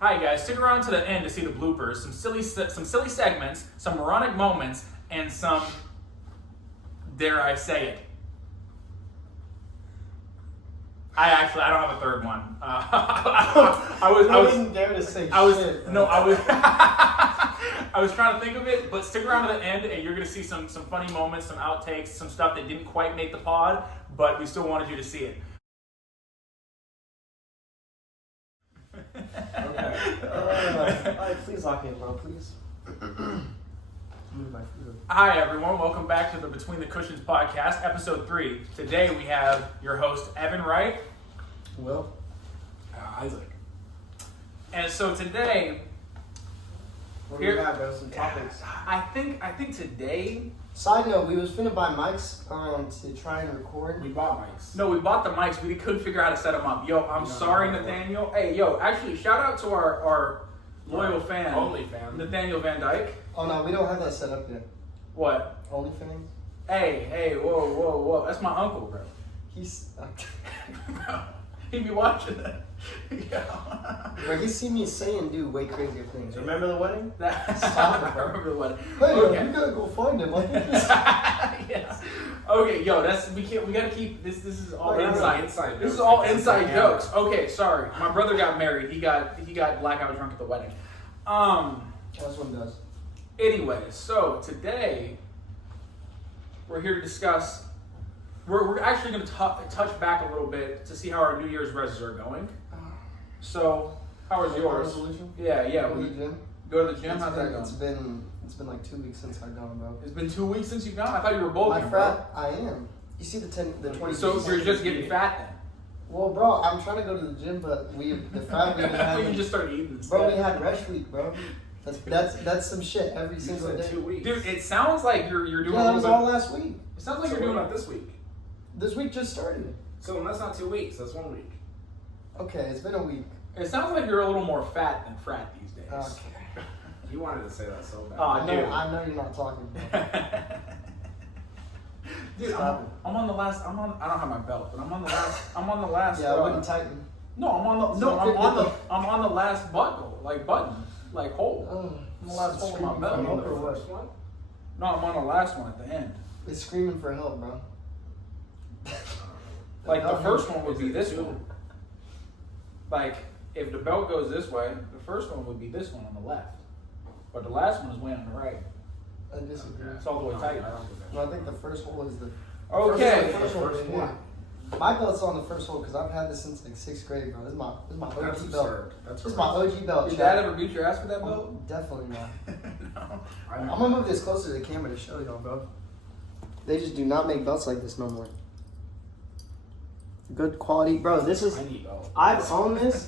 Hi guys, stick around to the end to see the bloopers, some silly segments, some moronic moments, and some, dare I say it. I don't have a third one. I didn't dare to say shit. No, I was I was trying to think of it, but stick around to the end and you're gonna see some funny moments, some outtakes, some stuff that didn't quite make the pod, but we still wanted you to see it. Okay. Alright, please lock in, bro, please. Move my food. Hi everyone, welcome back to the Between the Cushions podcast, episode 3. Today we have your host Evan Wright. Will? Isaac. And so today, What do we have, bro? Some topics. I think today. Side note, we was finna buy mics to try and record. We bought mics. No, we bought the mics. We couldn't figure out how to set them up. Yo, I'm sorry, Nathaniel. Hey, yo, actually, shout out to our loyal fan, Only fan. Nathaniel Van Dyke. Oh no, we don't have that set up yet. What? OnlyFans? Hey, whoa. That's my uncle, bro. He's He be watching that. Yeah. bro, he see me saying do way crazier things. Remember the wedding? Stop it, bro. I remember what. Hey, Okay. you gotta go find him. Yes. Okay, yo, we gotta keep this. This is all inside. This is jokes. all inside jokes. Okay, sorry. My brother got married. He got blackout drunk at the wedding. That's what it does. Anyway, so today we're here to discuss. We're actually going to touch back a little bit to see how our New Year's reses are going. So, how was yours? Resolution? Yeah. Go to the gym. Go to the gym. How's that going? It's been like 2 weeks since I've gone, bro. It's been 2 weeks since you've gone. I thought you were bulking. My frat, I am. You see the 20. So you're just getting fat then? Well, bro, I'm trying to go to the gym, but the frat we had. You just started eating. Bro, we had rest week, bro. That's some shit every single day. 2 weeks. Dude, it sounds like you're doing. Yeah, that was all last week. It sounds like So you're what doing about this week? This week just started. So that's not 2 weeks. That's 1 week. Okay, it's been a week. It sounds like you're a little more fat than frat these days. Okay. You wanted to say that so bad. Oh, dude. I know you're not talking. Bro. Dude, Stop it. I'm on the last. I don't have my belt, but I'm on the last. Yeah, I wouldn't tighten. No, I'm on the last button, like hole. Oh, I'm the last hole in my belt. Screaming for help the or what? first one? No, I'm on the last one at the end. It's screaming for help, bro. Like the No, first one would is be it this two? one. Like if the belt goes this way, the first one would be this one on the left, but the last one is way on the right. I disagree. It's all the way tight. No, I think the first hole is the. Okay. First one. My belt's on the first hole because I've had this since like 6th grade, bro. This is my That's OG belt. absurd. That's This is my OG belt. Did chat. Dad ever beat your ass with that belt? Definitely not. No. I'm gonna move this closer to the camera to show y'all, bro. They just do not make belts like this no more. Good quality, bro. This is. I need belt. I've owned this,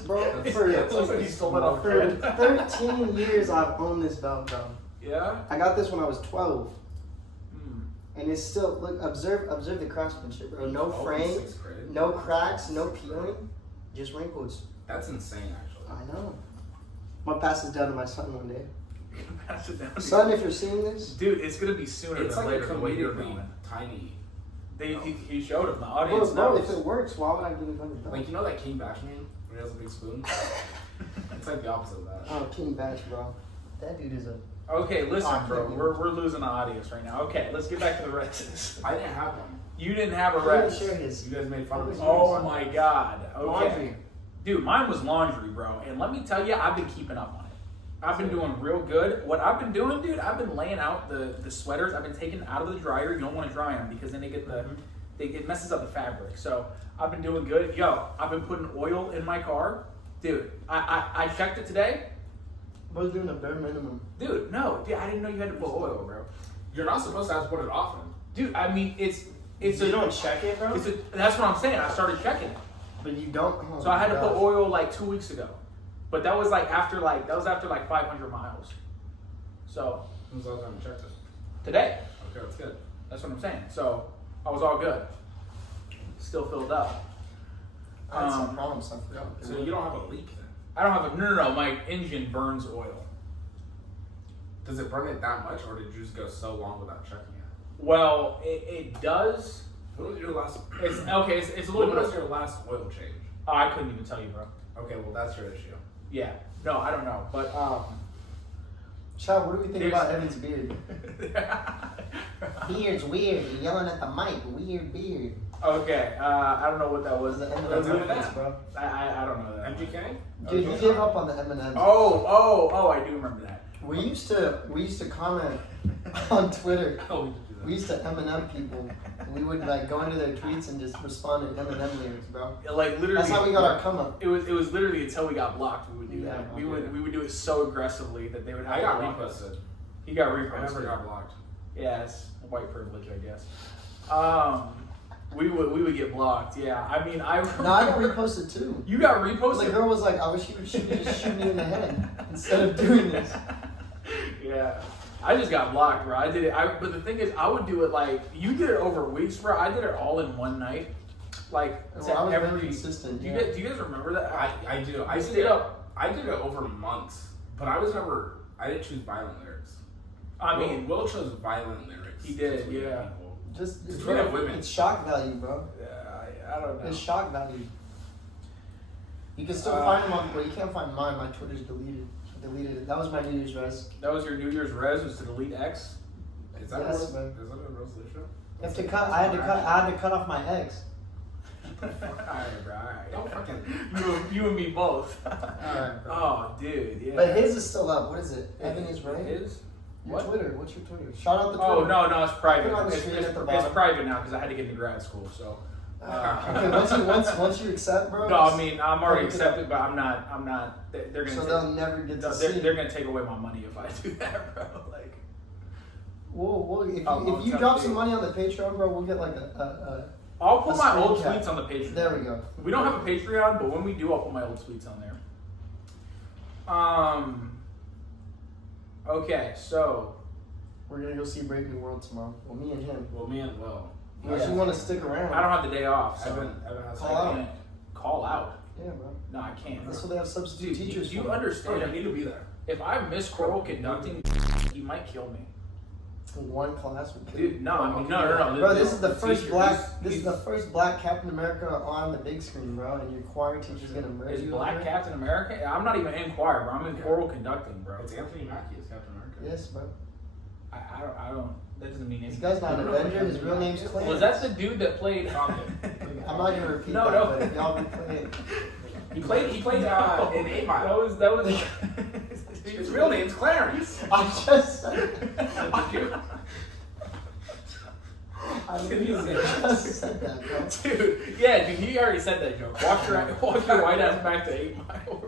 bro. For Somebody stole it off for Fred. 13 years, I've owned this belt, bro. Yeah. I got this when I was 12, Hmm. and it's still look. Observe the craftsmanship, bro. No Oh, frame, 6th grade. no cracks, no peeling, just wrinkles. That's insane, actually. I know. I'm gonna pass this down to my son one day. Pass it down. Son, if you're seeing this, Dude, it's gonna be sooner It's than like a later the way you're comedically going. tiny. He showed him. The audience bro, knows. if it works, why would I give it $100? Like, you know that King Bash meme where he has a big spoon? It's like the opposite of that. Oh, King Bash, bro. That dude is a. Okay, listen, Oh, bro. can't We're losing the audience right now. Okay, let's get back to the reses. I didn't have one. You didn't have a He didn't res. share his. You guys made fun of me. Oh my god. Okay. Laundry. Dude, mine was laundry, bro. And let me tell you, I've been keeping up on it. I've been doing real good. What I've been doing, dude, I've been laying out the sweaters. I've been taking them out of the dryer. You don't want to dry them because then it messes up the fabric. So I've been doing good. Yo, I've been putting oil in my car. Dude, I checked it today. I was doing the bare minimum. Dude, no. Dude, I didn't know you had to put oil, bro. You're not supposed to have to put it often. Dude, I mean, it's You don't check it, bro? that's what I'm saying. I started checking it. But you don't. Oh So I had to my put gosh. oil like 2 weeks ago. But that was after 500 miles. So When's the last time you checked it? today, Okay, that's good. that's what I'm saying. So I was all good. Still filled up. I had some problems. I forgot. So you don't have a leak then? I don't have a no. My engine burns oil. Does it burn it that much, or did you just go so long without checking it? Well, it does. What was your last? It's okay. It's a little When bit. was your last oil change? Oh, I couldn't even tell you, bro. Okay, well that's your issue. Yeah. No, I don't know, but Chad, what do we think about Evan's beard? Beard's weird. You're yelling at the mic. Weird beard. Okay, I don't know what that was. The That's M&M that. reference, bro. I don't know that. MGK? Dude, you gave up on the M&Ms. Oh, I do remember that. We used to comment on Twitter. Oh, we did do that. We used to M&M people. We would like go into their tweets and just respond to M&M lyrics, bro. Like literally. That's how we got our come up. It was literally until we got blocked we would do Yeah, that. We okay. would do it so aggressively that they would have I got to block us. reposted. He got I reposted. never got blocked. Yeah, it's white privilege, I guess. We would get blocked. Yeah, I mean, I remember, No, I got reposted too. You got The reposted. girl was like, I wish you would just shoot me in the head instead of doing this. Yeah, I just got blocked, bro. I did it. But the thing is, I would do it like you did it over weeks, bro. I did it all in one night, like Well, I was very consistent. Do Yeah. you guys remember that? I do. I You did stayed it. up. I did it over months, but I didn't choose violent lyrics. I mean, Will chose violent lyrics. He did, just with yeah. people. Just It's for the women. It's shock value, bro. yeah, I don't know. It's shock value. You can still find them on, but you can't find mine. My Twitter's deleted. I deleted it. That was my New Year's res. That was your New Year's res, was to delete X. Is that Yes, a man. resolution? You have to cut. I had to cut off my ex. Alright, bro. Alright. Don't fucking. You and me both. Alright, bro. Oh, dude. Yeah. But his is still up. What is it? Evan is right. His? Your What? Twitter. What's your Twitter? Shout out the Twitter. Oh no, it's private. Put it on the It's, screen it's, at the it's bottom. private now because I had to get into grad school. So. Okay, once you accept, bro. No, I mean I'm already Look it up. accepted, but I'm not. They're gonna. So take, they'll never get to see. they're gonna take away my money if I do that, bro. Like. Well, I'll if you tell drop you. some money on the Patreon, bro, we'll get like a I'll put A my old screen cap. tweets on the Patreon. There we go. We don't have a Patreon, but when we do, I'll put my old tweets on there. Okay, so We're gonna go see Brave New World tomorrow. Well, me and him. Well, me and Will. Unless you want to stick around. I don't have the day off, so Evan has Call I out. can't call out. Yeah, bro. No, I can't. That's what they have substitute Dude, teachers do you for. understand? Oh, you need to be there. If I miss choral conducting, he might kill me. One class would kill Dude, you. no, I mean, no. Bro, this is the first teacher- black. This he's- is the first black Captain America on the big screen, bro. And your choir teacher's gonna murder Is you. Black over there. Captain America? I'm not even in choir, bro. I'm in choral conducting, bro. It's Anthony Mackie as Captain America. Yes, bro. I don't. That doesn't mean This anything. guy's not an Avenger. His real name's Clarence. Was that the dude that played? I'm not gonna repeat No, that, no. but if y'all replay it. He played in 8 Mile. That was. His real name's Clarence. I just said Did you? I literally just said that, bro. Dude, yeah, dude, he already said that joke. Walk your white ass back to 8 Mile.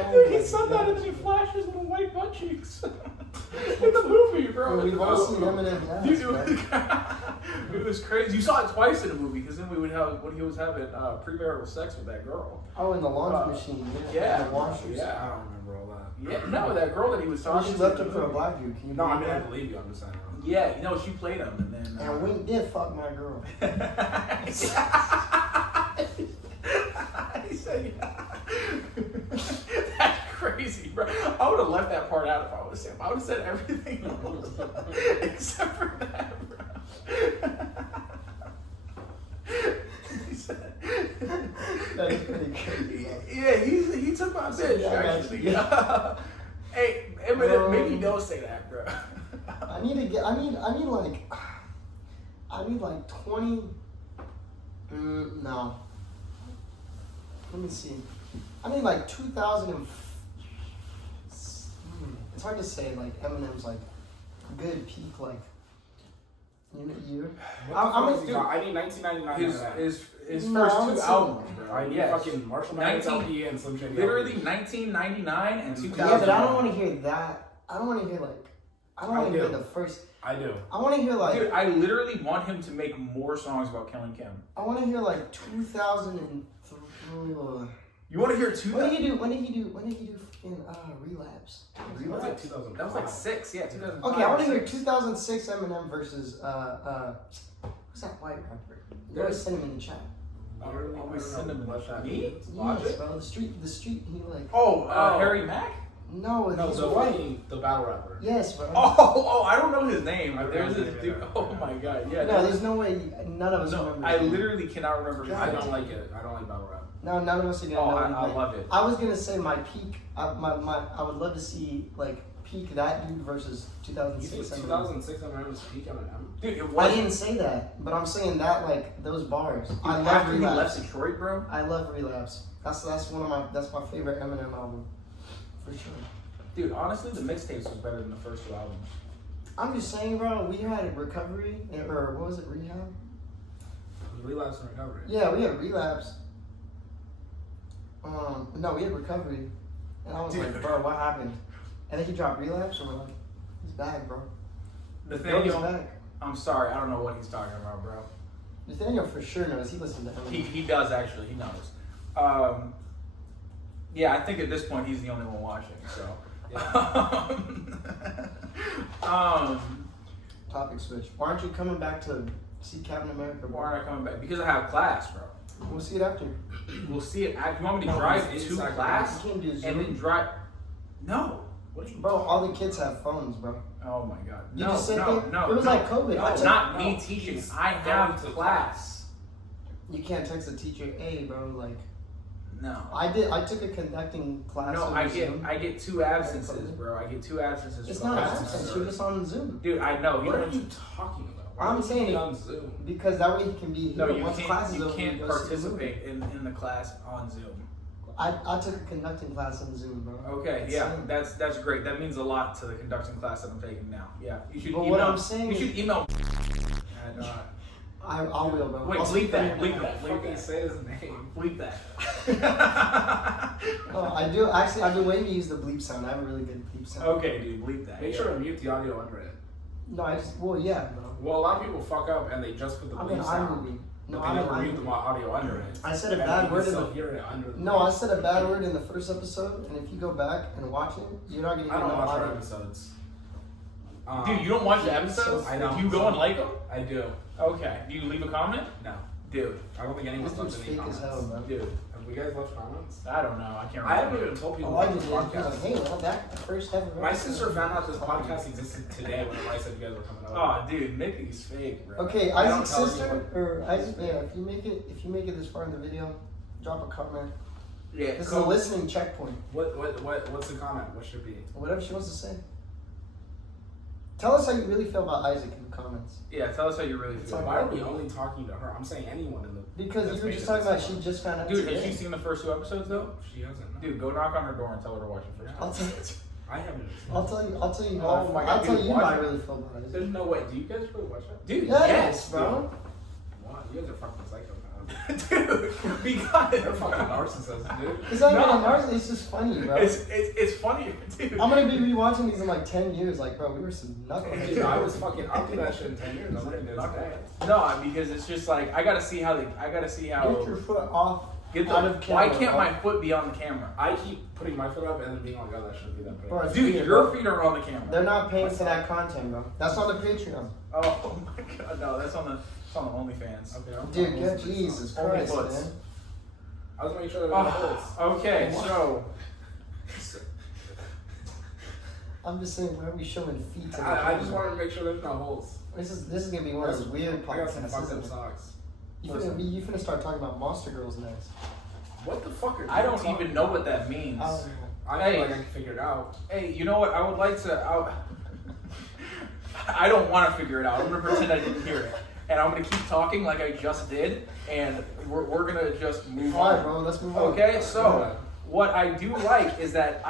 Oh Dude, he my said that God. and then he flashes little white butt cheeks. In the movie, bro. Well, we've all seen Eminem dance, Dude, bro. it was crazy. You saw it twice in the movie because then we would have when he was having premarital sex with that girl. Oh, in the laundry machine. yeah. The washers. Yeah. I don't remember all that. Yeah, no, that girl that he was Oh, talking she to. left in him the for a movie. black dude. Can you No, I believe mean, I that? believe you. I'm just saying. Yeah, you know, she played him and then. And Wink did fuck my girl. He said, yeah. That's crazy, bro. I would have left that part out if I was him. I would have said everything else except for that, bro. He said, That is pretty crazy. yeah, he took my bitch, Yeah, I got actually. you. Hey, Eminem, maybe don't say that, bro. I need to get. I need like 20. No. Let me see. I need like 2000. It's hard to say. Like Eminem's like good peak like year. I need 1999. His No, I first would two say- albums, bro. I need Yes. fucking Marshall Mathers 19 LP and Slim Shady Literally LP. 1999 and 2000. Yeah, but I don't want to hear that. I don't want to hear like. I don't want I to hear do. the first. I do. I want to hear like. Dude, I literally want him to make more songs about Killing Kim. I want to hear like 2003. You want to hear When did he do? When did he do fucking Relapse? That was like 2000. That was like 6, yeah, 2005. Okay, I want to hear 2006 Eminem versus who's that white rapper? You always send him in the chat. Always send him What's that? me? Yes, bro. The street. He like. Oh, Harry Mack? No, No, he's the white. fucking the battle rapper. Yes, bro. Oh, I don't know his name, but I there's don't this know dude. either. Oh my god, yeah. No, there's no way. None of us No, remember. I his name. literally cannot remember his I name. don't like it. I don't like battle rap. No, none of us are gonna Oh, know. I love it. I was gonna say my peak. I would love to see like peak that dude versus You 2006. think 2006 Eminem was peak Eminem? Dude, it I was. didn't say that, but I'm saying that like those bars. I love After he Relapse. left Detroit, bro. I love Relapse. That's my favorite Eminem album, for sure. Dude, honestly, the mixtapes was better than the first two albums. I'm just saying, bro. We had Recovery or what was it, Rehab? It was Relapse and Recovery. Yeah, we had Relapse. No, we had Recovery, and I was Dude. like, bro, what happened? And then he dropped Relapse, and we're like, he's back, bro. He's Nathaniel, back. I'm sorry, I don't know what he's talking about, bro. Nathaniel for sure knows. He listens to Eminem. He does actually. He knows. Yeah, I think at this point he's the only one watching. So. Topic switch. Why aren't you coming back to see Captain America, bro? Why aren't I coming back? Because I have class, bro. We'll see it after. We'll see it. You want me to No, drive it's to inside class You can't do and Zoom. then drive? No. What are you? Bro, all the kids have phones, bro. Oh my god. You No, just sit no, there. no. It was no, like COVID. No, I took- not no, me teaching. he's I going have to class. You can't text a teacher, hey, bro, like. No. I took a conducting class. No, over I get Zoom. 2 absences, bro. I get 2 absences. It's from not class. absence. You're just on Zoom. Dude, I know. What are don't- you talking about? Why I'm would you saying be it- on Zoom. Because that way he can be No, here. you Once class can't. is You over, can't go see the movie. participate in the class on Zoom. I took a conducting class on Zoom, bro. Okay, It's yeah, Zoom. that's great. That means a lot to the conducting class that I'm taking now. Yeah, you should But email. what I'm saying you is- should email. And, I will, bro. Wait, I'll bleep speak that. for Bleep you. that. Bleep fucking that. say his name. Bleep that. Oh, I do. Actually, I've been waiting to use the bleep sound. I have a really good bleep sound. Okay, dude, bleep that. Make sure to mute the audio under it. No, well, yeah, bro. Well, a lot of people fuck up and they just put the I'm in bleep sound. iMovie. No, But they I'm never mute in the audio under it. I said a And bad you word can in still the. hear it under the No, I said a bad word in the first episode, and if you go back and watch it, you're not gonna I even don't know watch our audio. episodes. Dude, you don't watch the episodes? I don't. Do you go and like them? I do. Okay. Do you leave a comment? No. Dude. I don't think anyone's This left dude's any fake as comments. hell, bro. Dude. Have we guys left comments? I don't know. I can't remember. I haven't even told people Oh, I about just this did. He was podcast. like, hey, well, that first ever. My sister found out this podcast existed today when I said you guys were coming over. Oh, dude, Nikki's fake, bro. Okay, I don't Isaac's tell sister anyone. or Isaac. Yeah, if you make it this far in the video, drop a comment. Yeah, This is cool. a listening checkpoint. What's the comment? What should be? Whatever she wants to say. Tell us how you really feel about Isaac in the comments. Yeah, tell us how you really It's feel. like- Why are we only talking to her? I'm saying anyone in the. Because that's you were made just it talking this about far. she just found out Dude, today. has she seen the first 2 episodes though? No, she hasn't. No. Dude, go knock on her door and tell her to watch it first. I'll tell you. I haven't. I'll tell you. I'll tell you. Oh how my I- God, I'll tell dude, you watch how I it. really feel about Isaac. There's no way. Do you guys really watch it? Dude, Yes, bro. Wow, you guys are fucking psychopaths. Dude, because They're fucking narcissists, dude. It's not No. even a narcissist. It's just funny, bro. it's funny, dude. I'm gonna be rewatching these in like 10 years. Like, bro, we were some Dude, knuckleheads. I was fucking. I'll do that shit in 10 years. I'm gonna do this today. No, because it's just like I gotta see how Get your foot off. get out the. of Why camera, can't bro. my foot be on the camera? I keep putting my foot up and then being like, oh, that shouldn't be that big. Bro, it's Dude, weird, your bro. feet are on the camera. They're not paying for that content, bro. That's on the Patreon. Oh my god, no, that's on the OnlyFans. Okay, I'm Dude, fine. get Jesus Only Christ, foots. man. I was making sure there were no holes. Okay, so I'm just saying, why are we showing feet? To the I just camera? wanted to make sure there's no holes. This is gonna be one of those weird I got some podcasts. fucked Isn't up it? socks. You finna start talking about monster girls next. What the fuck are you I don't talking even know what that means. I don't know. I Hey. feel like I can figure it out. Hey, you know what? I would like to. I don't want to figure it out. I'm gonna pretend I didn't hear it, and I'm gonna keep talking like I just did, and we're gonna just move All right, on. bro. Let's move on. Okay, so what I do like is that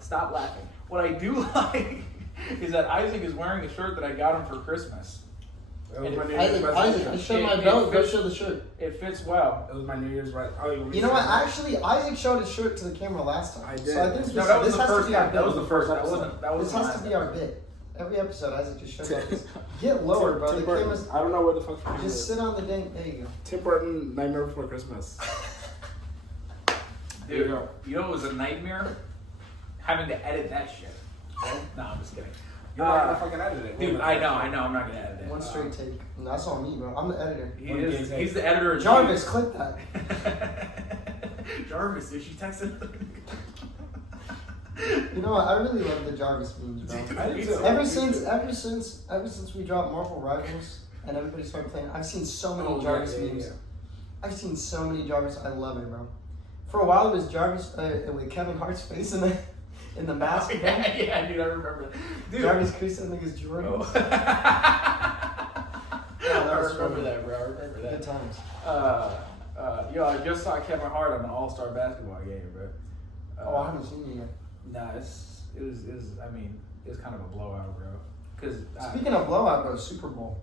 stop laughing. What I do like is that Isaac is wearing a shirt that I got him for Christmas. It was my New Year's Isaac, resolution. I showed my It belt. Go fits- show the shirt. It fits well. It was my New Year's resolution. Oh, You know what? Actually, Isaac showed his shirt to the camera last time. I did. So I think No, that was this the has to first. be our That bit. was the first. That wasn't. That This wasn't has to be our bit. Every episode, Isaac just shows up. Get Lower, lower, bro. The camera's. I don't know where the fuck Just sit on the dang. There you go. Tim Burton, Nightmare Before Christmas. Dude, you know it was a nightmare having to edit that shit. No, I'm just kidding. You're not gonna fucking edit it. Dude, I know, I'm not gonna edit it. One straight take. No, that's on me, bro. I'm the editor. He's the editor of Jarvis, clip that. Jarvis, is she texting? You know what? I really love the Jarvis memes, bro. I did too. Ever since we dropped Marvel Rivals and everybody started playing, I've seen so many Jarvis memes. I've seen so many Jarvis. I love it, bro. For a while, it was Jarvis with Kevin Hart's face in the mask. Yeah, dude, I remember that. Dude. Jarvis Crease, I think is Jordan. Oh. I remember that, bro. I remember that. Good times. Yo, I just saw Kevin Hart on an All-Star basketball game, bro. I haven't seen it yet. Nah, it was kind of a blowout, bro. Cause Speaking of blowout, bro, Super Bowl.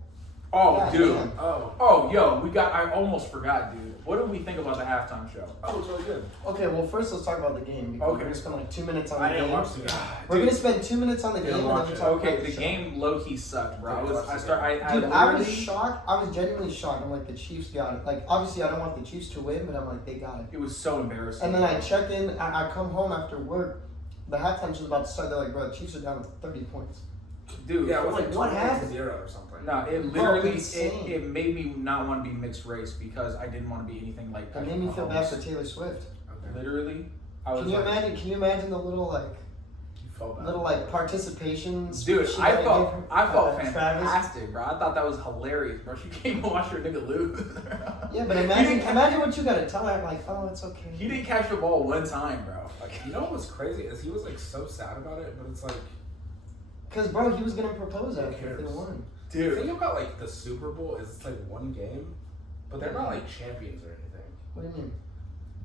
oh, Yeah, dude. man. Oh, yo, I almost forgot, dude. What did we think about the halftime show? Oh, it's really good. Okay, well, first let's talk about the game. Because Okay. We're going to spend like 2 minutes on I the didn't game. watch the game. We're going to spend 2 minutes on the game and then we'll talk Okay, about the show. game low-key sucked, bro. Dude, I I was literally- shocked. I was genuinely shocked. I'm like, the Chiefs got it. Like, obviously, I don't want the Chiefs to win, but I'm like, they got it. It was so embarrassing. And then I check in. I come home after work. The halftime show's about to start. They're like, bro, the Chiefs are down to 30 points. Dude, Yeah, it was like, like what 20 happened? to 0 or something. no, it Bro, literally insane. it made me not want to be mixed race because I didn't want to be anything like It Patrick made me feel bad Mahomes. for Taylor Swift. Okay. Literally, I was Can you like, imagine? Can you imagine the little You felt bad. participation? dude, she I got felt gave Travis? fantastic, bro. I thought that was hilarious, bro. She came to watch her nigga lose. Yeah, but He imagine didn't- imagine what you got to tell her. Like, oh, it's okay. He didn't catch the ball one time, bro. Like, You know what was crazy is he was like so sad about it, but it's like Because, bro, he was gonna propose Who after if they cares? won. the dude. thing about like the Super Bowl is it's like one game, but they're not like champions or anything. What do you mean?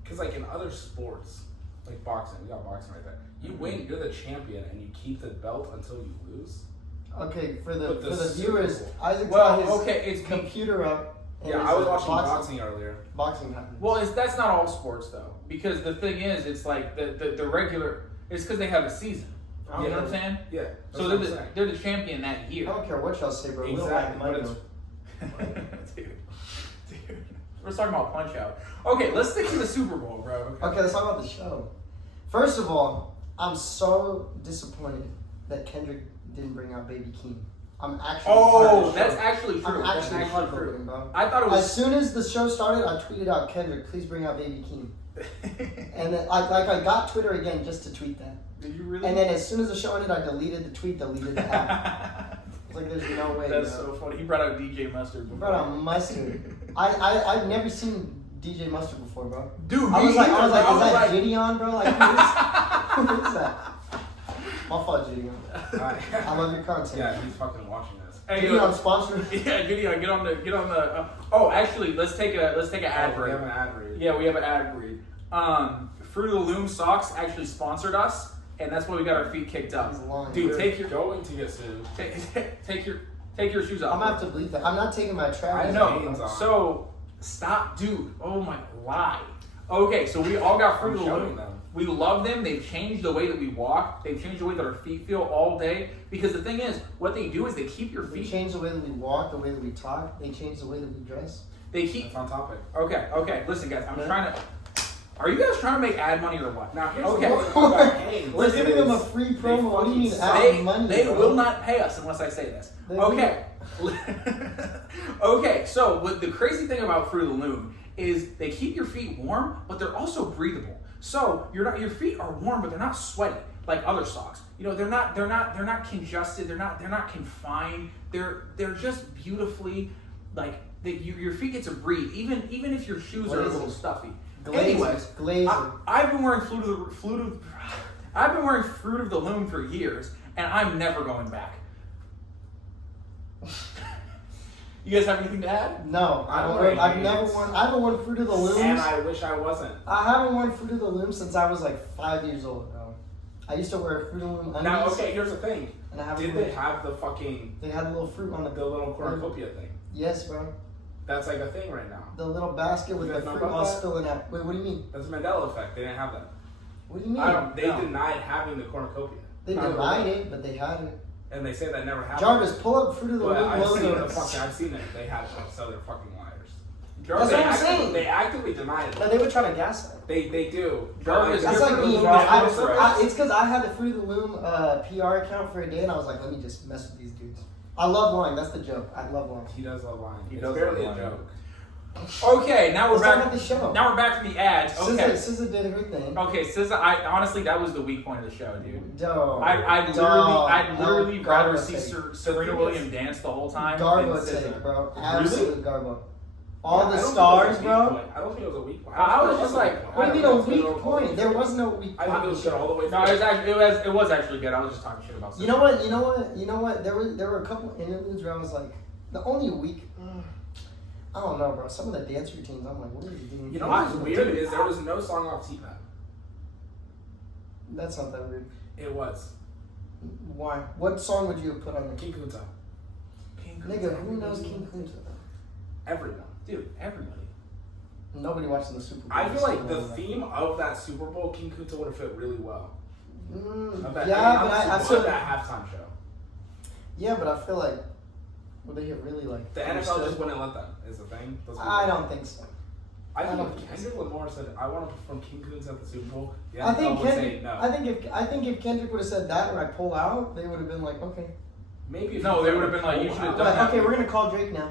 Because like in other sports, like boxing, you got boxing right there. You win, you're the champion, and you keep the belt until you lose. Okay, for the But the Super viewers, Bowl- Isaac Well, got his okay, it's computer up. and Yeah, his, I was watching boxing boxing earlier. Boxing happened. Well, that's not all sports though, because the thing is, it's like the regular. It's because they have a season. You know what I'm saying? Yeah. So they're the champion that I year. don't care what y'all say, bro. We'll Exactly, like but Michael. dude. We're talking about Punch Out. Okay, let's stick to the Super Bowl, bro. Okay, let's talk about the show. First of all, I'm so disappointed that Kendrick didn't bring out Baby Keem. I'm actually. Oh, that's actually true. I'm That's actually actually heartbroken, true. bro. I thought it As was. soon as the show started, I tweeted out Kendrick, please bring out Baby Keem. And then, I got Twitter again just to tweet that. Did you really? And then as soon as the show ended, I deleted the tweet, deleted the app. It's like, there's no way. That's bro. so funny. He brought out DJ Mustard. He brought out Mustard. I've never seen DJ Mustard before, bro. Dude, I was like, is that like, Gideon, bro? Like, who is that? My fault, Gideon. I love your content. Yeah, he's fucking watching this. Hey, Gideon, yo, sponsor. yeah, Gideon, get on the. Oh, actually, let's take an ad We break. have an ad read. Yeah, we have an ad read. Fruit of the Loom socks actually sponsored us, and that's why we got our feet kicked up. He's lying. Dude, We're take your going to get sued. take your shoes off. I'm gonna have to bleep that. I'm not taking my I Travis. know. Jeans on. So stop, dude. Oh my lie. Okay, so we all got Fruit I'm of the showing Loom. them. We love them. They've changed the way that we walk. They've changed the way that our feet feel all day. Because the thing is, what they do is they keep your They feet. change the way that we walk, the way that we talk. They change the way that we dress. They keep. That's on topic. Okay. Listen, guys. I'm Yeah. trying to. Are you guys trying to make ad money or what? Now, here's Okay. the one thing about Hanes We're giving them a is free they promo. What do you mean, fucking ad They, money? they bro? will not pay us unless I say this. They Okay. Okay, so what the crazy thing about Fruit of the Loom is they keep your feet warm, but they're also breathable. So your feet are warm, but they're not sweaty like other socks. You know, they're not congested, they're not confined. They're just beautifully like your feet get to breathe, even if your shoes What are a is little it? stuffy. Glazer. Anyways, Glazer. I've been wearing I've been wearing Fruit of the Loom for years, and I'm never going back. You guys have anything to add? No, I don't I've wear never jeans. worn. I haven't worn Fruit of the Looms. And I wish I wasn't. I haven't worn Fruit of the Loom since I was like 5 years old, bro. I used to wear Fruit of the Loom undies. Now, okay, here's the thing. And I haven't Did worn- they have the fucking They had a little fruit on the the little cornucopia thing? Yes, bro. That's like a thing right now. The little basket with You the guys know fruit about all that? spilling out. Wait, what do you mean? That's Mandela effect. They didn't have that. What do you mean? I don't- They No. denied having the cornucopia, They denied it, but they had it. and they say that never happened. Jarvis, pull up Fruit of the But Loom I've seen logo. I've seen it. They had it, so they're fucking liars. Jarvis, That's what I'm saying. They actively denied it. No, they were trying to gaslight. They do. Jarvis, That's Fruit like of the me, Loom bro. is right. It's because I had the Fruit of the Loom PR account for a day, and I was like, let me just mess with these dudes. I love lying. That's the joke. I love lying. He does love lying. He It's does barely love a lying. joke. Okay, now we're Let's talk back. about the show. Now we're back from the ads. Okay. SZA did her thing. Okay, SZA, I honestly that was the weak point of the show, dude. Dog. I'd Dog. literally rather Garbo see take. Serena Williams dance the whole time. Garbo than SZA. take, bro. Really? Absolute Garbo. all the I don't think it was stars, a weak bro. point. I don't think it was a weak point. I was just like, What do you mean a weak point? There was no weak I point. think it was good all the way through. No, it was actually good. I was just talking shit about. You know what? There were a couple interludes where I was like, the only week. I don't know, bro. Some of the dance routines, I'm like, what are you doing? You know what's weird is there was no song off T-Pad. That's not that weird. It was. Why? What song would you have put on the King Kunta. Nigga, who knows King Kunta? Everyone. Dude, everybody. Nobody watching the Super Bowl. I feel like the theme of that Super Bowl, King Kunta would have fit really well. Yeah, but I feel that halftime show. Yeah, but I feel like would they have really like The NFL just wouldn't let them. Is the thing. I don't think so. I think don't if think Kendrick Lamar said, "I want to perform King Kunta at the Super Bowl," the I NFL think would Kendrick. say no. I think if Kendrick would have said that when I pull out, they would have been like, okay. Maybe. If No, you they would have been like, you should have done Like, that. okay, we're gonna call Drake now.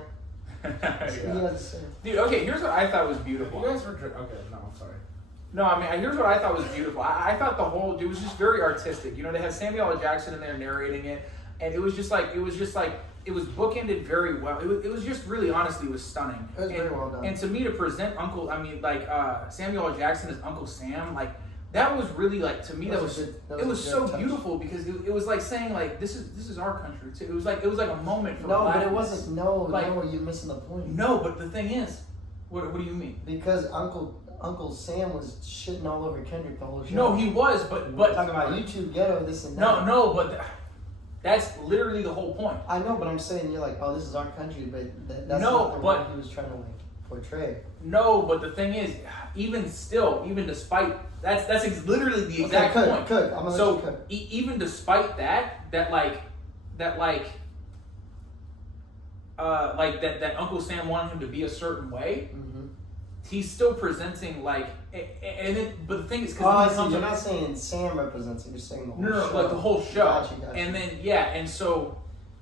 Yeah. He has to say. Dude, okay, here's what I thought was beautiful. You guys were okay. No, I'm sorry. No, I mean, here's what I thought was beautiful. I thought the whole, it was just very artistic. You know, they had Samuel L. Jackson in there narrating it, and it was bookended very well. It was just really, honestly, it was stunning. It was very well done. And to me, to present Samuel L. Jackson as Uncle Sam, like, that was really, like, to me, it was so beautiful because it was like saying, like, this is our country too. It was like a moment for No, but it blackness. wasn't. Like, no, you're missing the point. No, but the thing is, what do you mean? Because Uncle Sam was shitting all over Kendrick the whole show. No, he was, but talking about YouTube ghetto, this and that. No, but that's literally the whole point. I know, but I'm saying you're like, oh, this is our country, but that's No, not the but- one he was trying to like portray. No, but the thing is, even despite that's literally the exact point. Cook. I'm gonna So let you cook. even despite that Uncle Sam wanted him to be a certain way, Mm-hmm. he's still presenting like, and then but the thing is, You're not saying Sam represents it. You're saying the whole show. like the whole show, Gotcha. and then and so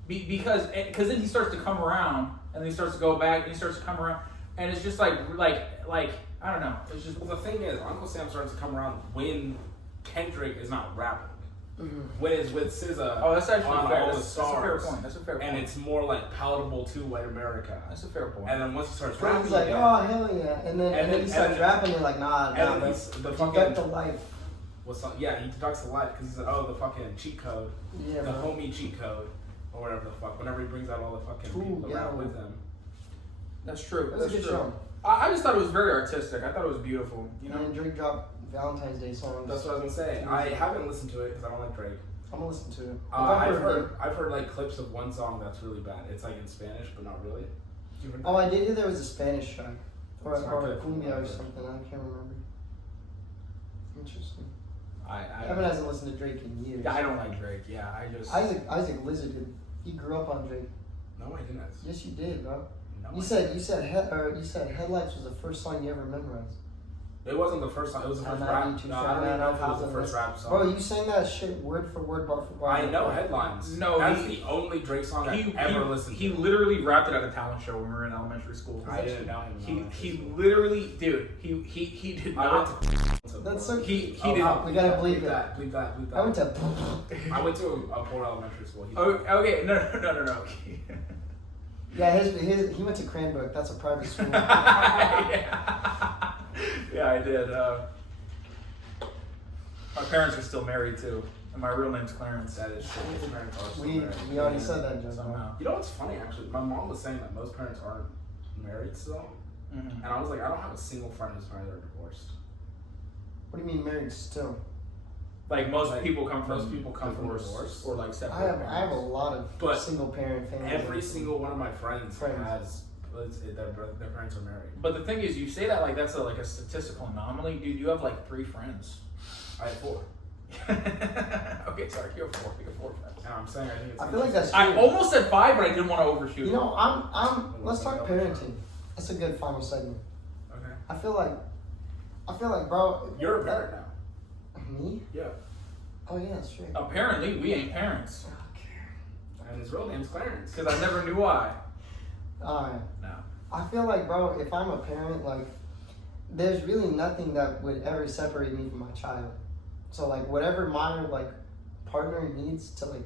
because then he starts to come around, and then he starts to go back, and he starts to come around, and it's just like I don't know. It's just Well, the thing is, Uncle Sam starts to come around when Kendrick is not rapping. Mm-hmm. When it's with SZA Oh, that's actually on fair. all the That's a fair stars. point. That's a fair point. And it's more like palatable to white America. That's a fair point. And then once he starts He's rapping, like, again, oh hell yeah, and then he starts rapping. You're like, nah, then bro. he's the You fucking got the life. he deducts the life because he said, oh, the fucking cheat code, Yeah, the bro. homie cheat code, or whatever the fuck. Whenever he brings out all the fucking Ooh, people that yeah. rap with him. That's true. It was a good show. I just thought it was very artistic. I thought it was beautiful. You know. And then Drake dropped Valentine's Day songs. That's what I was gonna say. I haven't listened to it because I don't like Drake. I'm gonna listen to it. I've heard like clips of one song that's really bad. It's like in Spanish, but not really. Oh, I did hear there was a Spanish track. Or It's not a good. cumbia or something. I can't remember. Interesting. I Evan hasn't listened to Drake in years. Yeah, I don't like Drake. Yeah, I just. Isaac Lizard did. He grew up on Drake. No, I didn't. Yes, you did, bro. No, You said Headlights was the first song you ever memorized. it wasn't the first song. It was the first I'm rap. not too No, sure, I don't man. even know if it I'll was the have first to rap song. Bro, you sang that shit word for word, bar for bar. I know headlines. No, that's he- the only Drake song I've ever listened to. He literally rapped it at a talent show when we were in elementary school. I didn't know him. He literally, dude. He did I not. went to. That's so He Oh, did. wow, We gotta bleep bleep it. that. Bleep that. Bleep that. I went to. I went to a poor elementary school. Okay, no. Yeah, he went to Cranbrook. That's a private school. yeah, I did. My parents are still married too, and my real name's Clarence. That is true. His parents are still married. We already said that, Joe. Somehow. You know what's funny actually? My mom was saying that most parents aren't married still, Mhm. and I was like, I don't have a single friend whose parents are divorced. What do you mean married still? Like most Like, people come from most people come from divorce. or like separate. I have a lot of But single parent families. Every single one of my friends has their parents are married. But the thing is, you say that like that's like a statistical anomaly, dude. You have like 3 friends. I have 4. Okay, sorry, you have 4. You have 4 friends. And I'm saying I think it's. I feel like that's true. I almost said 5, but I didn't want to overshoot. You know, let's talk parenting. That's a good final segment. Okay. I feel like, bro. You're a parent now. Me? Yeah. Oh yeah, that's true. Apparently, we ain't parents. And his real name's Clarence. Because I never knew why. Alright. No. I feel like, bro, if I'm a parent, like, there's really nothing that would ever separate me from my child. So, like, whatever my, like, partner needs to, like,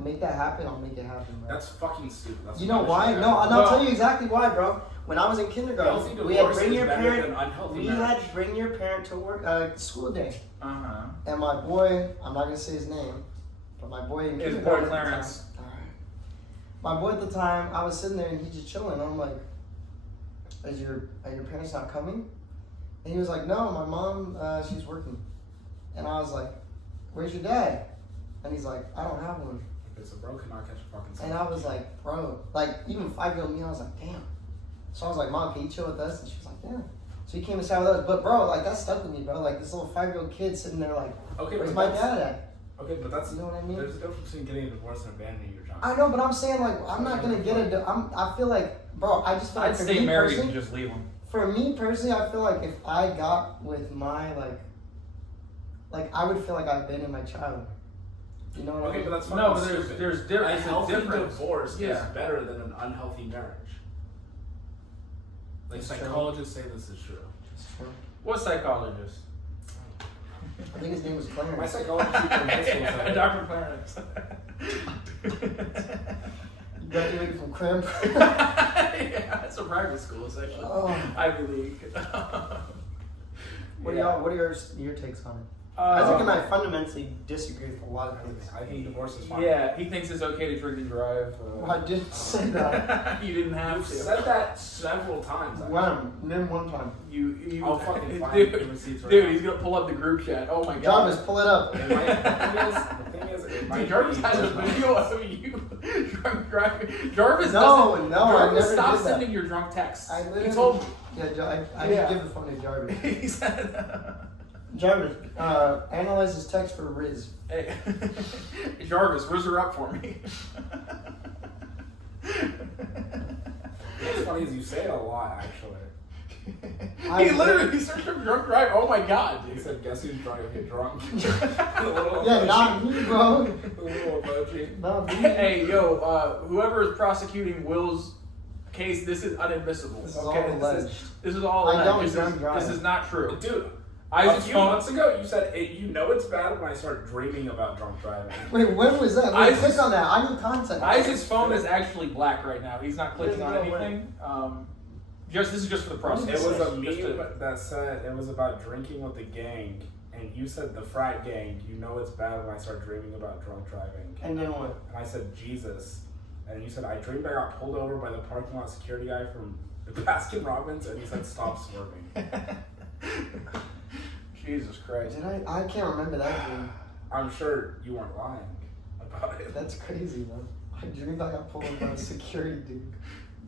make that happen, I'll make it happen, bro. That's fucking stupid. That's You know the why? shit No, I- and I'll tell you exactly why, bro. when I was in Healthy kindergarten, we had divorce bring is your better parent. than unhealthy We marriage. had bring your parent to work school day, Uh-huh. and my boy, I'm not gonna say his name, but my boy in His boy kindergarten at the Clarence. time- all right. My boy at the time, I was sitting there and he's just chilling. And I'm like, are your parents not coming? And he was like, no, my mom, she's working. And I was like, where's your dad? And he's like, I don't have one. Okay, so bro cannot catch a fucking And I was like, bro, like even 5-year-old me, I was like, damn. So I was like, Mom, can you chill with us? And she was like, yeah. So he came and sat with us. But bro, like that stuck with me, bro. Like this little 5-year-old kid sitting there like, okay, where's but my that's- dad at? Okay, but that's You know what I mean? There's a difference between getting a divorce and abandoning your job. I know, but I'm saying like I'm not gonna get I feel like, bro, I just feel like I'd for stay me married personally, and just leave him. for me personally, I feel like if I got with my like I would feel like I abandoned my child. You know what I Okay, mean? but that's fucking No, but stupid. there's A difference. healthy difference. divorce Yeah. is better than an unhealthy marriage. Like It's true. psychologists say this is true. It's true. What psychologist? I think his name was My Clarence. psychology teacher in high school said, Dr. Clarence. You graduated from Cram. Yeah, it's a private school, it's actually Oh. Ivy League. What are your takes on it? Isaac and I fundamentally disagree with a lot of things. I think divorce is fine. Yeah, he thinks it's okay to drink and drive. I did say that. You didn't have You've to. said that several times. actually. When? Name one time. You I'll fucking find dude, the receipts right dude, now. he's gonna pull up the group chat. Oh my god. Jarvis, pull it up. It might, the thing is, it might Dude, Jarvis be has a personal. video of you drunk driving. Jarvis No, doesn't. no, I Jarvis never stop did that. sending your drunk texts. I literally He told Yeah, I Yeah. did give the phone to Jarvis. me. He said. Jarvis, analyze his text for Riz. Hey, Jarvis, where's her up for me? What's funny is you say it a lot, actually. He literally searched up drunk drive. Oh my god, He dude. said, guess who's driving drunk? A little Yeah, emoji. not me, bro. A little emoji. Not me. Hey, yo, whoever is prosecuting Will's case, this is unadmissible. This is all okay, alleged. this is all I alleged. don't This drunk is, drive. this is not true. Dude, Isaac's a few phone. months ago, you said, you know it's bad when I start dreaming about drunk driving. Wait, when was that? Wait, Isaac's- click on that. I need context. Isaac's phone is actually black right now. He's not clicking on There's no anything. This is just for the process. It was a Just meme to- that said it was about drinking with the gang, and you said the frat gang. You know it's bad when I start dreaming about drunk driving. And then what? And I said Jesus, and you said I dreamed I got pulled over by the parking lot security guy from Baskin Robbins, and he said stop swerving. Jesus Christ. Did I can't remember that dream. I'm sure you weren't lying about it. That's crazy, man. I dreamed I got pulled over by a security dude.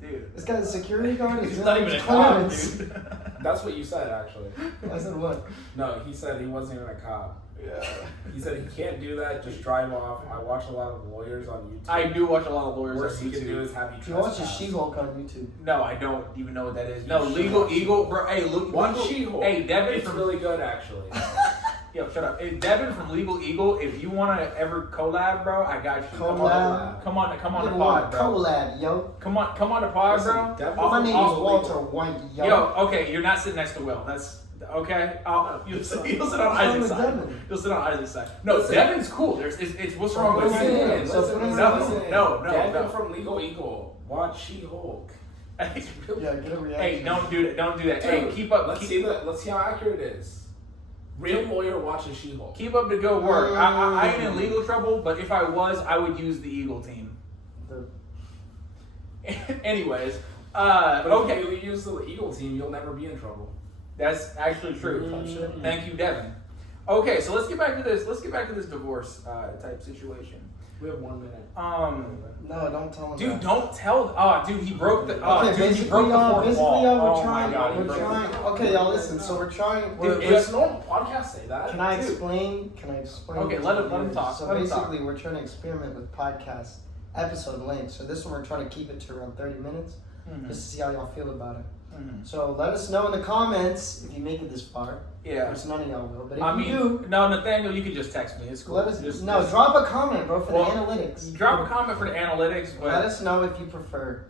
Dude. This guy's a security guard? He's His not name's even a cop, Clarence. dude. That's what you said, actually. I said what? No, he said he wasn't even a cop. Yeah. He said he can't do that. Just drive off. I watch a lot of lawyers on YouTube. I do watch a lot of lawyers Worst on he can do YouTube. is have you He watches trespass. She-Hulk on YouTube. No, I don't even know what that is. No, You should Legal watch Eagle, bro. Hey, Watch Legal- She-Hulk. Hey, Devin It's from really good, actually. Yo, shut up. Hey, Devin from Legal Eagle. If you wanna ever collab, bro, I got you. Collab? Come on the Little pod, bro. collab, yo. Come on the pod, Listen, bro. Devin- My name I'll- is Walter White, yo. Yo, okay, you're not sitting next to Will. That's okay. You'll sit on Isaac's side. Devin. You'll sit on Isaac's side. No, Listen. Devin's cool. It's what's wrong with Listen, you? listen, So put him no, in- no, Devin no. from Legal Eagle. Watch She-Hulk. Hey, Yeah, get a reaction. hey, don't do that. Don't do that. Hey, Dude, keep up. Let's see how accurate it is. Real lawyer watches She-Hulk. Keep up the good work. I ain't in legal trouble, but if I was, I would use the Eagle team. Anyways, But okay, if you use the Eagle team, you'll never be in trouble. that's actually true. Thank you, Devin. Okay, so let's get back to this. Let's get back to this divorce type situation. We have 1 minute. No, don't tell him Dude, that. don't tell. Oh, dude, he broke the. Oh, Okay, dude, he basically, broke the fourth basically, wall. y'all, Oh we're my trying. God, he We're broke the trying. fourth Okay, y'all, listen. So we're trying. Dude, It's normal podcasts say that. Can I Dude. explain? Can I explain? Okay, what let we're him doing? talk, So let him talk. basically, we're trying to experiment with podcast episode length. So this one, we're trying to keep it to around 30 minutes, Mhm. just to see how y'all feel about it. Mhm. So let us know in the comments if you make it this far. Yeah. Which none of y'all will, but if I you mean, do, no, Nathaniel, you can just text me. It's cool. let us Just drop a comment, bro, for Well, the analytics. drop a comment for the analytics, but Let us know if you prefer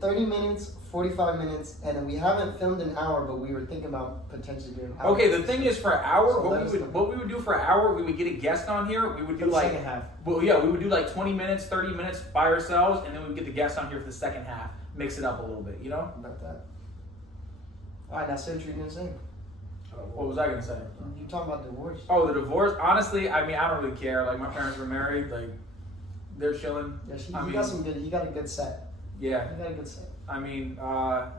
30 minutes, 45 minutes, and then we haven't filmed an hour, but we were thinking about potentially doing an hour. okay. The thing is, for an hour, So what let we us would know. what we would do for an hour, we would get a guest on here. We would For do the like, second half. well, yeah, we would do like 20 minutes, 30 minutes by ourselves, and then we would get the guest on here for the second half. mix it up a little bit, you know? About that. All right, now say what you're gonna say. What was I gonna say? You talking about divorce? Oh, the divorce. Honestly, I mean, I don't really care. Like my parents were married. Like they're chilling. Yeah, I he mean, got some good. He got a good set. yeah. He got a good set. I mean, yeah,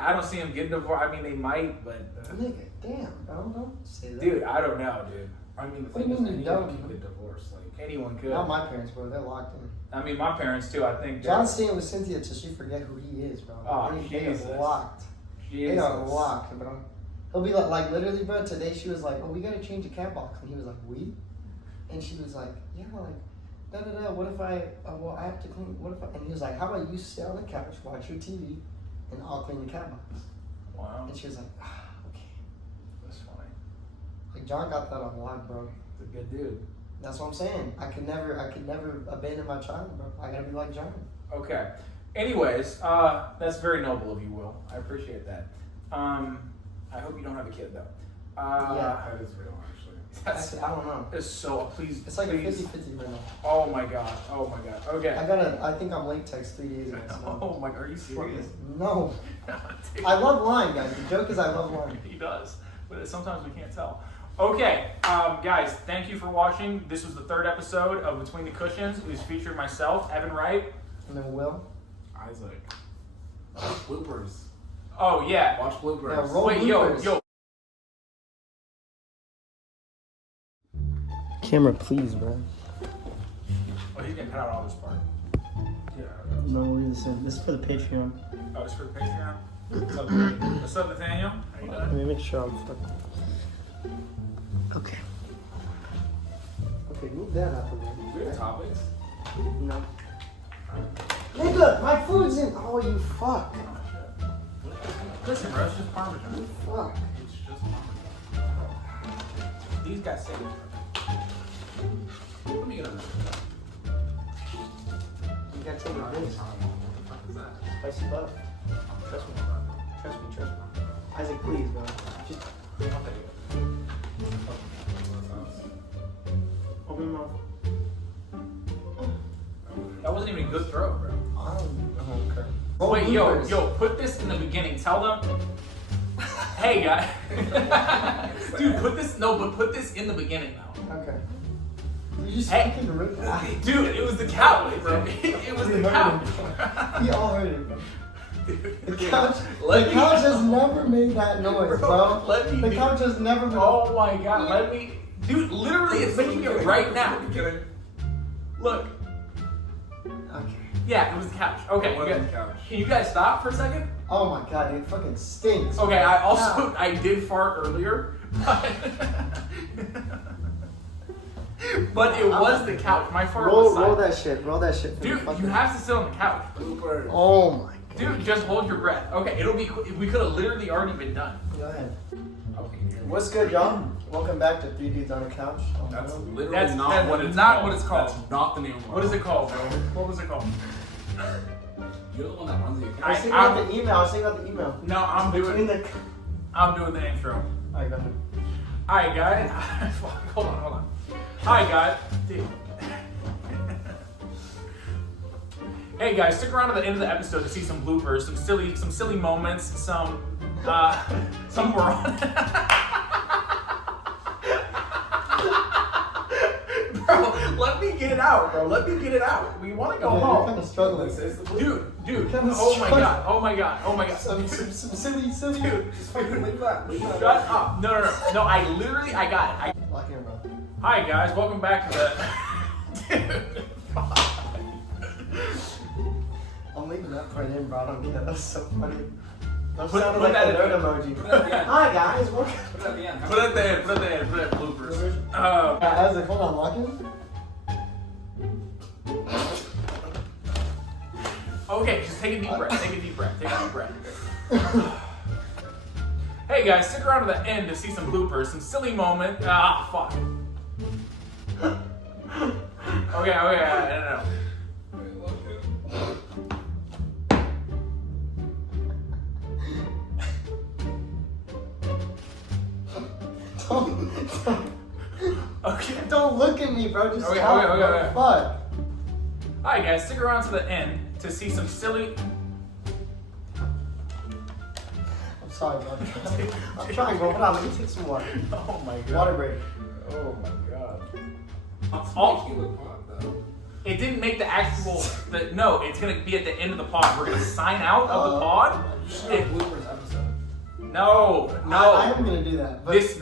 I don't see him getting divorced. I mean, they might, but Nigga, damn, bro, don't say that. dude, I don't know, dude. I mean, the What do thing you is, mean you anyone don't? can get divorced. Like, Anyone could. Not my parents, bro. They're locked in. I mean, my parents too. I think. John's staying with Cynthia till she forget who he is, bro. Oh, they Jesus. are locked. Jesus. They are locked, bro. He'll be like literally, bro. Today she was like, "Oh, we gotta change the cat box," and he was like, "We?" And she was like, "Yeah, like, da da da. What if well, I have to clean. What if I?" And he was like, "How about you sit on the couch, watch your TV, and I'll clean the cat box." Wow. And she was like, "Okay." That's funny. Like John got that on lock, bro. He's a good dude. That's what I'm saying. I could never abandon my child, bro. I gotta be like John. Okay. Anyways, that's very noble of you, Will. I appreciate that. I hope you don't have a kid though. Yeah. that is real, actually. That's Actually, I don't know. is so. Please. It's like please. a 50-50 right now. Oh my god. Oh my god. Okay. I think I'm late text 3 days ago. So. Oh my. Are you serious? No. I love lying, guys. The joke is I love lying. He does, but sometimes we can't tell. Okay, guys, thank you for watching. This was the 3rd episode of Between the Cushions. It was featured myself, Evan Wright. And then Will. Isaac. Bloopers. Oh yeah. Watch bloopers. Yeah, roll Wait, bloopers. yo. Camera, please, bro. Oh, he's gonna cut out all this part. Yeah. No, we're the same. This is for the Patreon. Oh, it's for the Patreon. What's up, Nathaniel? How you Let doing? me make sure I'm fucking. Okay. Okay, move that out the way. Do we have topics? No. Nigga, my food's in. Oh, you fuck. Listen, bro, it's just Parmesan. Fuck. It's just Parmesan. These guys say Let me get another. You gotta take a this. What the fuck is that? Spicy buff. Trust me. Trust me, trust me. Isaac, please, bro. Just I'll take it. open your mouth. that wasn't even a good throw, bro. Okay. Wait, yo, put this in the beginning. Tell them, hey, guy. Dude, put this in the beginning now. Okay. You just Hey. fucking ripped it. Dude, it was the couch, bro. It was the couch. We all heard it, bro. Dude, The couch, let the me- couch has never made that noise, bro. let me The do couch has never been. Oh my god, let me. Dude, literally, it's making it right now. Look. Okay. Yeah, it was the couch. Okay, It was you guys- the couch. Can you guys stop for a second? Oh my god, dude, it fucking stinks. Okay, I also Wow. I did fart earlier, but it was the couch. My fart was Roll silent. that shit. Roll that shit. For the Dude, fucking- you have to sit on the couch. Bloopers. Oh my god. Dude, just hold your breath. Okay, it'll be. We could have literally already been done. Go ahead. Okay. What's good, y'all? Welcome back to 3 Dudes on a Couch. Oh, That's no. literally That's not what it's not called. what it's called. That's not the name of What is it called, bro? What was it called? You're the one that runs the I account. was thinking about the email. I was thinking about the email. No, I'm Between doing. the. I'm doing the intro. Alright, go ahead. All right, guys. Fuck, hold on. Hi, guys. Dude. Hey guys, stick around to the end of the episode to see some bloopers, some silly moments, some we're on. Bro, let me get it out, bro. Let me get it out. We want to go Yeah, you're home. kind of struggling. Dude. kinda Oh my struggling. god. Oh my god. Some silly. Dude. Just fucking leave that. Leave that. Shut up. No. No, I got it. Lock in, bro. Hi guys, welcome back to the. Dude, fuck. I'm leaving that part in, bro. I don't get that. That's so funny. That Put- sounded put like that a in- nerd emoji. Put it at the end. Hi guys, welcome. Put it at the end. Put it at the end. Put it at bloopers. Isaac, hold on, lock in. Okay, just take a deep breath. Take a deep breath. Hey guys, stick around to the end to see some bloopers, some silly moment. Ah, fuck. Okay, no. Wait, look it. Okay. Don't look at me, bro. Just Okay, talk, okay. bro. Fuck. Alright guys, stick around to the end to see some silly. Sorry, bro. I'm trying, bro. Hold on, let me take some water. Oh my god. Water break. Oh my god. All you look fun, though. It didn't make the actual. No, it's gonna be at the end of the pod. We're gonna sign out of the pod. You should have bloopers episode. No. I am gonna do that. But This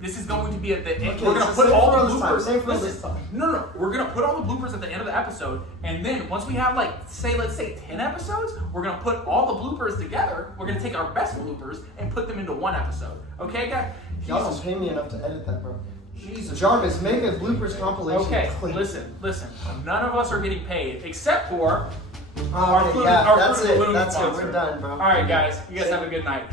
this is going to be at the end. Okay, We're gonna so put save all for the this time, bloopers. save for this Listen, time. no. We're gonna put all the bloopers at the end of the episode, and then once we have let's say 10 episodes, we're gonna put all the bloopers together. We're gonna take our best bloopers and put them into one episode. Okay, guys? Y'all don't pay me enough to edit that, bro. Jesus. Jarvis, make a bloopers compilation. Okay, please. listen. None of us are getting paid except for Oh, okay, yeah, our that's Fruit of the it. Loom That's it. sponsor. We're done, bro. All right, guys. You guys have a good night.